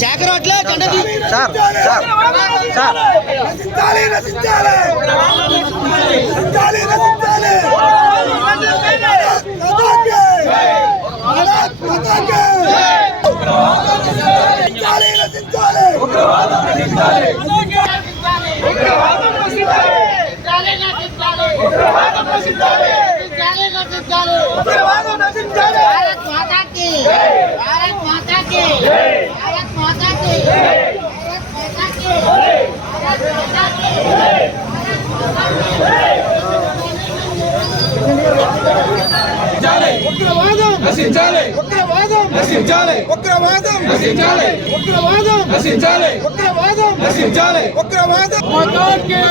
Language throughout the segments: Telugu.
శేఖర్ అట్లే జెండా తీ సార్ సార్ సార్ ఉగ్రవాదం ఉగ్రవాదం నశించాలి ఉగ్రవాదం నశించాలి ఉగ్రవాదం నశించాలి ఉగ్రవాదం నశించాలి ఉగ్రవాదం నశించాలి ఉగ్రవాదం మాతాకి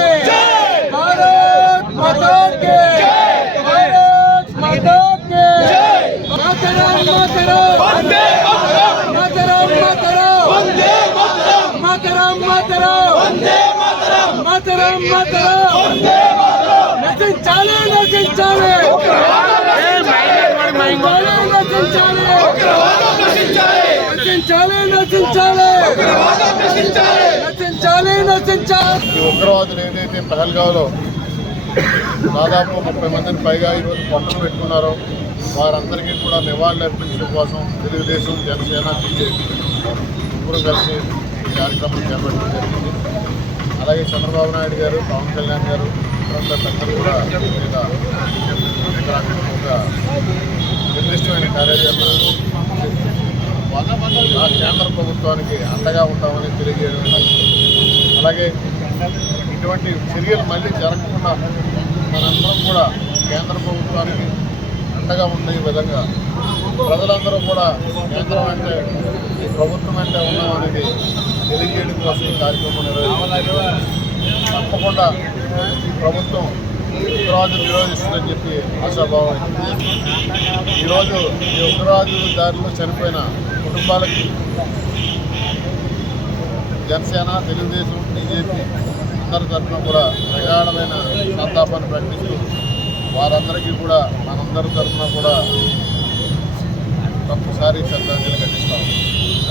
భారత్ మాతాకి భారత్ మాతాకి మాతరం మాతరం వందే మాతరం మాతరం వందే మాతరం మాతరం మాతరం వందే మాతరం మాతరం మాతరం వందే మాతరం నశించాలి నశించాలి నశించాలి ఉగ్రవాదులు ఏదైతే పహల్గావ్లో దాదాపు ముప్పై మందిని పైగా ఈరోజు పట్టులు పెట్టుకున్నారో వారందరికీ కూడా నివాళులు అర్పించడం కోసం తెలుగుదేశం జనసేన బీజేపీ ముగ్గురు కలిసి ఈ కార్యక్రమం చేపట్టడం జరిగింది. అలాగే చంద్రబాబు నాయుడు గారు పవన్ కళ్యాణ్ గారు ఇతరులంతా పెద్దలు కూడా ఒక నిర్దిష్టమైన కార్యాచరణ ఆ కేంద్ర ప్రభుత్వానికి అండగా ఉంటామని తెలియజేయడం అలాగే ఇటువంటి చర్యలు మళ్ళీ జరగకుండా మనందరం కూడా కేంద్ర ప్రభుత్వానికి అండగా ఉండే విధంగా ప్రజలందరూ కూడా కేంద్రం అంటే ఈ ప్రభుత్వం అంటే ఉన్నామనేది తెలియజేయడం కోసం ఈ కార్యక్రమం నిర్వహించాలి తప్పకుండా ప్రభుత్వం ఉగ్రవాదులు నిరోధిస్తుందని చెప్పి ఆశాభావం ఈరోజు ఈ ఉగ్రవాదుల దారిలో చనిపోయిన కుటుంబాలకి జనసేన తెలుగుదేశం బీజేపీ అందరి తరఫున కూడా ప్రగాఢమైన సంతాపాన్ని ప్రకటిస్తూ వారందరికీ కూడా మనందరి తరఫున కూడా ఒక్కసారి శ్రద్ధాంజలి ఘటిస్తాం